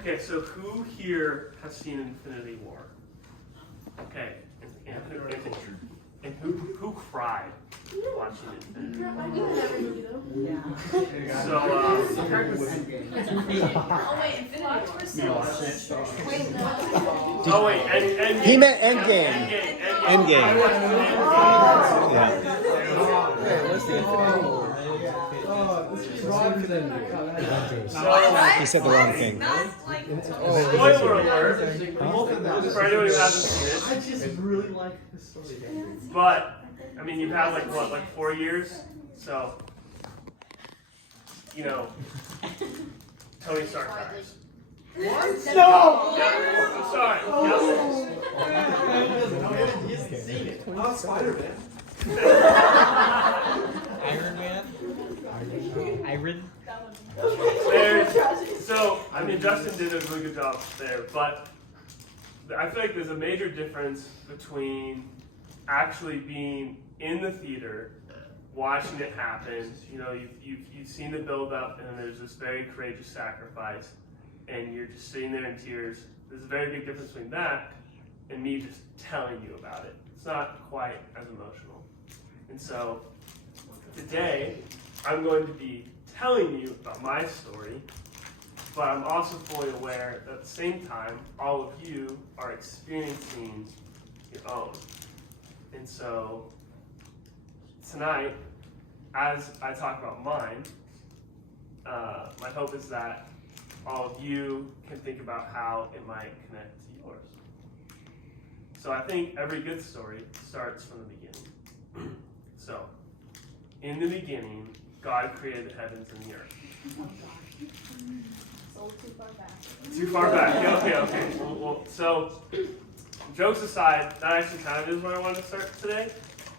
Okay, so who here has seen Infinity War? Okay, and who cried watching Infinity War? So, oh wait, Endgame. He meant Endgame. Endgame. Yeah. He said the wrong thing. Spoiler alert for anyone who hasn't seen it. I just really like the story. But I mean, you've had like 4 years, so you know, Tony Stark dies. What? No! Yeah, I'm sorry. He hasn't seen it. Oh, Spider-Man. Iron Man? Iron? So, I mean, Justin did a really good job there, but I feel like there's a major difference between actually being in the theater, watching it happen. You know, you've seen the build up, and then there's this very courageous sacrifice, and you're just sitting there in tears. There's a very big difference between that and me just telling you about it. It's not quite as emotional. And so today, I'm going to be telling you about my story, but I'm also fully aware that at the same time, all of you are experiencing your own. And so tonight, as I talk about mine, my hope is that all of you can think about how it might connect to yours. So I think every good story starts from the beginning. So, in the beginning, God created the heavens and the earth. So too far back. Too far back. Okay. Well, so, jokes aside, that actually kind of is where I wanted to start today,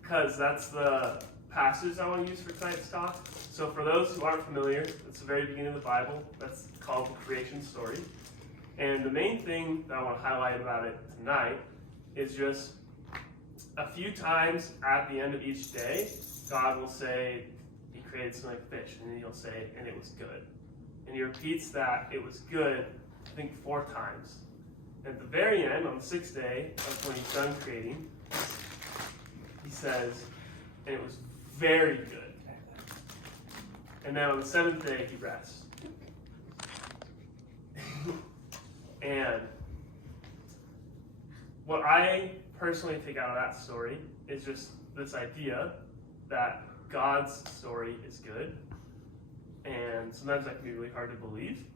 because that's the passage I want to use for tonight's talk. So for those who aren't familiar, it's the very beginning of the Bible. That's called the creation story. And the main thing that I want to highlight about it tonight is just a few times at the end of each day, God will say, he created something like fish, and then he'll say, and it was good. And he repeats that it was good, I think 4 times. At the very end, on the 6th day, of when he's done creating, he says, and it was very good. And then on the 7th day, he rests. And what I personally take out of that story is just this idea that God's story is good. And sometimes that can be really hard to believe.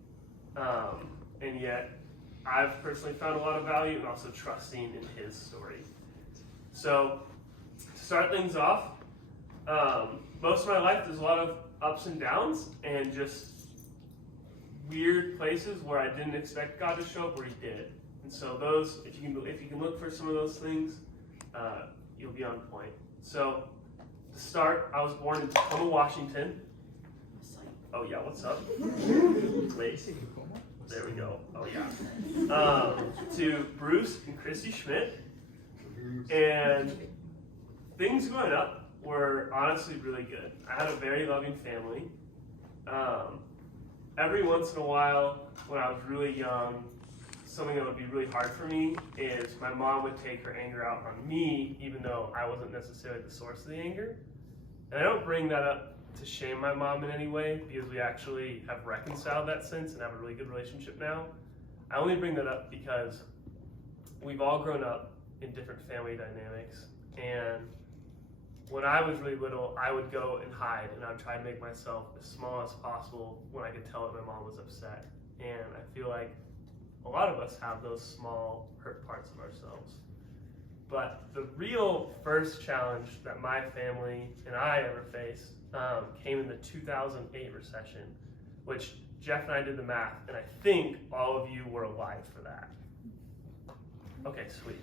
And yet, I've personally found a lot of value in also trusting in his story. So, to start things off, most of my life there's a lot of ups and downs and just weird places where I didn't expect God to show up, where he did. And so those, if you can look for some of those things, you'll be on point. So, to start, I was born in Tacoma, Washington. Oh yeah, what's up? Wait. There we go. Oh yeah. To Bruce and Chrissy Schmidt. And things growing up were honestly really good. I had a very loving family. Every once in a while, when I was really young, something that would be really hard for me is my mom would take her anger out on me, even though I wasn't necessarily the source of the anger. And I don't bring that up to shame my mom in any way, because we actually have reconciled that since and have a really good relationship now. I only bring that up because we've all grown up in different family dynamics, and when I was really little, I would go and hide, and I would try to make myself as small as possible when I could tell that my mom was upset. And I feel like a lot of us have those small hurt parts of ourselves. But the real first challenge that my family and I ever faced came in the 2008 recession, which Jeff and I did the math, and I think all of you were alive for that. Okay, sweet.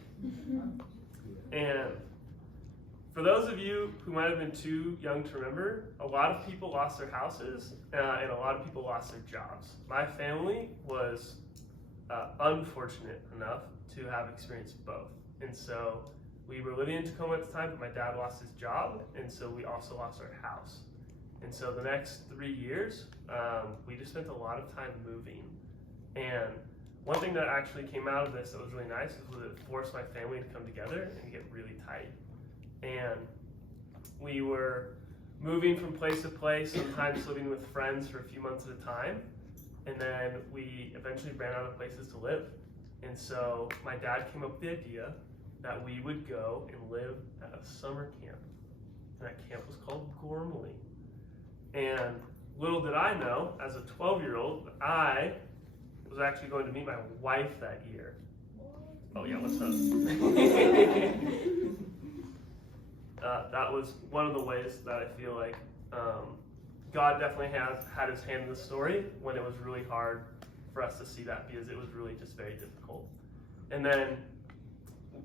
And for those of you who might have been too young to remember, a lot of people lost their houses and a lot of people lost their jobs. My family was unfortunate enough to have experienced both. And so we were living in Tacoma at the time, but my dad lost his job, and so we also lost our house. And so the next 3 years, we just spent a lot of time moving. And one thing that actually came out of this that was really nice was it forced my family to come together and get really tight. And we were moving from place to place, sometimes living with friends for a few months at a time. And then we eventually ran out of places to live. And so my dad came up with the idea that we would go and live at a summer camp. And that camp was called Gormley. And little did I know, as a 12-year-old, I was actually going to meet my wife that year. Oh yeah, what's up? That was one of the ways that I feel like God definitely has had his hand in the story when it was really hard for us to see that because it was really just very difficult. And then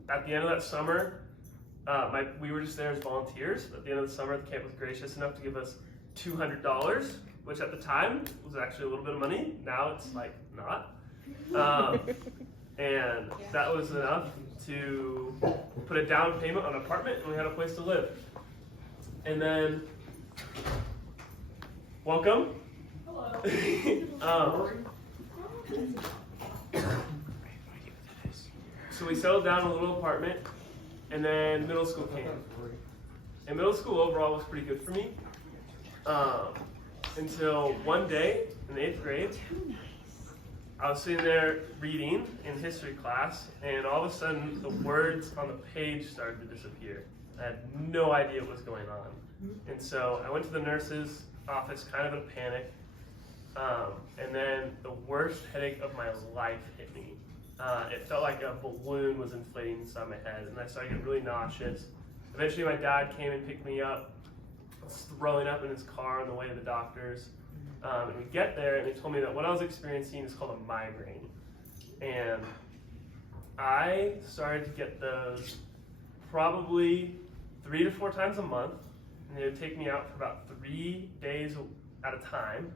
at the end of that summer, we were just there as volunteers. At the end of the summer, the camp was gracious enough to give us $200, which at the time was actually a little bit of money. Now it's like not. And that was enough to put a down payment on an apartment, and we had a place to live. And then, welcome. Hello. So we settled down in a little apartment, and then middle school came. And middle school overall was pretty good for me. Until one day in the 8th grade, I was sitting there reading in history class, and all of a sudden the words on the page started to disappear. I had no idea what was going on. And so I went to the nurse's office kind of in a panic, and then the worst headache of my life hit me. It felt like a balloon was inflating inside my head, and I started getting really nauseous. Eventually my dad came and picked me up. I was throwing up in his car on the way to the doctor's. And we get there, and they told me that what I was experiencing is called a migraine. And I started to get those probably 3 to 4 times a month, and they would take me out for about 3 days at a time.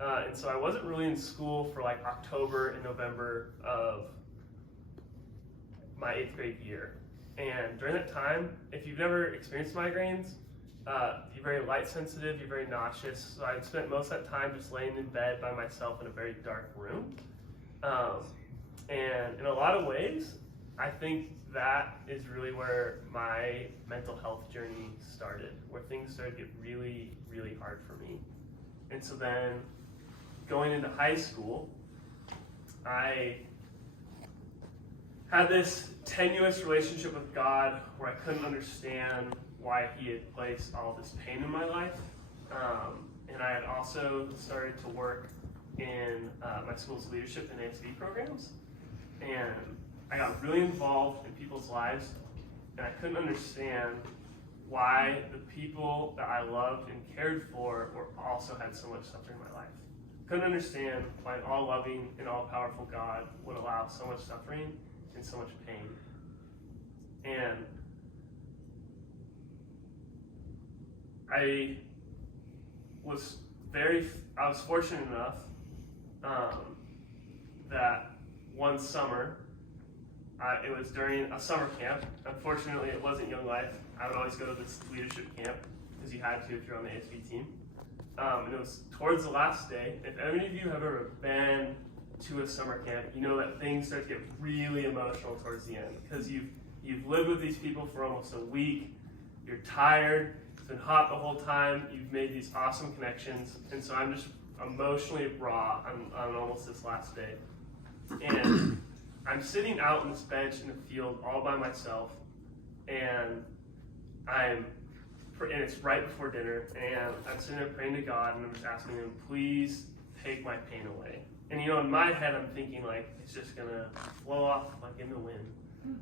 And so I wasn't really in school for like October and November of my 8th grade year. And during that time, if you've never experienced migraines, you're very light sensitive, you're very nauseous. So I spent most of that time just laying in bed by myself in a very dark room. And in a lot of ways, I think that is really where my mental health journey started, where things started to get really, really hard for me. And so then going into high school, I had this tenuous relationship with God where I couldn't understand why he had placed all this pain in my life. And I had also started to work in my school's leadership and ASB programs. And I got really involved in people's lives, and I couldn't understand why the people that I loved and cared for also had so much suffering in my life. Couldn't understand why an all-loving and all-powerful God would allow so much suffering and so much pain. And I was fortunate enough that one summer, it was during a summer camp. Unfortunately, it wasn't Young Life. I would always go to this leadership camp because you had to if you're on the ASB team. And it was towards the last day. If any of you have ever been to a summer camp, you know that things start to get really emotional towards the end because you've lived with these people for almost a week. You're tired. It's been hot the whole time. You've made these awesome connections. And so I'm just emotionally raw on almost this last day. And I'm sitting out on this bench in the field all by myself, and it's right before dinner, and I'm sitting there praying to God, and I'm just asking him, please take my pain away. And in my head, I'm thinking like, it's just gonna blow off like in the wind.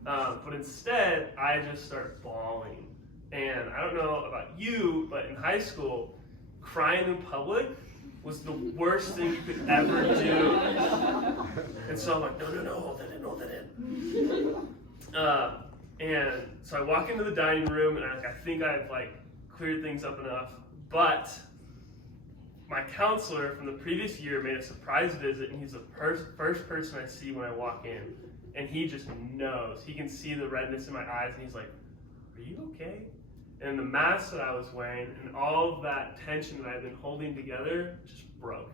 But instead, I just start bawling. And I don't know about you, but in high school, crying in public was the worst thing you could ever do. And so I'm like, no, hold that in. And so I walk into the dining room, and I think I've cleared things up enough, but my counselor from the previous year made a surprise visit, and he's the first person I see when I walk in, and he just knows. He can see the redness in my eyes, and he's like, are you okay? And the mask that I was wearing and all of that tension that I've been holding together just broke.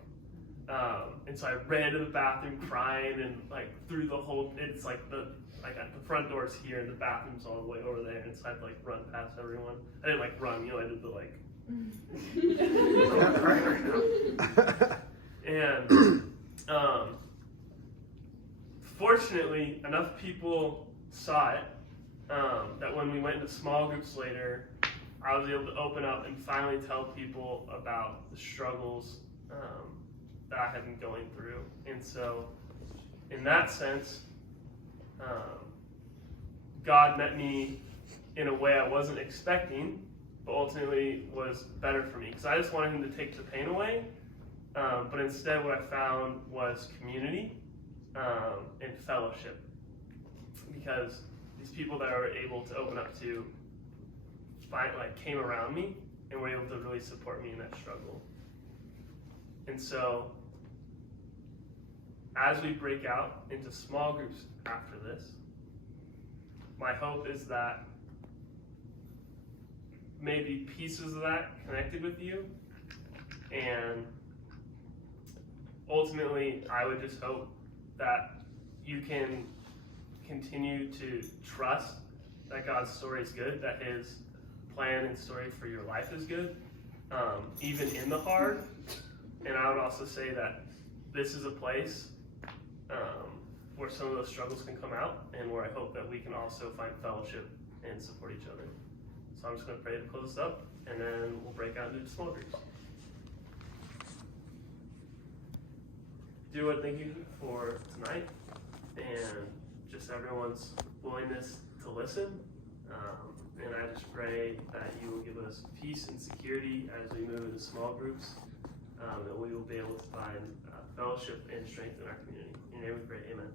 And so I ran to the bathroom crying and like through the whole, it's like the front door's here and the bathroom's all the way over there. And so I had to like run past everyone. I didn't like run, I did the like, I'm crying right now. And fortunately, enough people saw it that when we went into small groups later, I was able to open up and finally tell people about the struggles that I had been going through. And so, in that sense, God met me in a way I wasn't expecting, but ultimately was better for me. Because I just wanted Him to take the pain away, but instead what I found was community and fellowship. Because these people that I were able to open up to came around me and were able to really support me in that struggle. And so, as we break out into small groups after this, my hope is that maybe pieces of that connected with you, and ultimately I would just hope that you can continue to trust that God's story is good, that His plan and story for your life is good, even in the hard. And I would also say that this is a place where some of those struggles can come out, and where I hope that we can also find fellowship and support each other. So I'm just going to pray to close this up, and then we'll break out into small groups. Dear Lord, thank you for tonight, and just everyone's willingness to listen. And I just pray that you will give us peace and security as we move into small groups, that we will be able to find fellowship and strength in our community. In your name we pray, amen.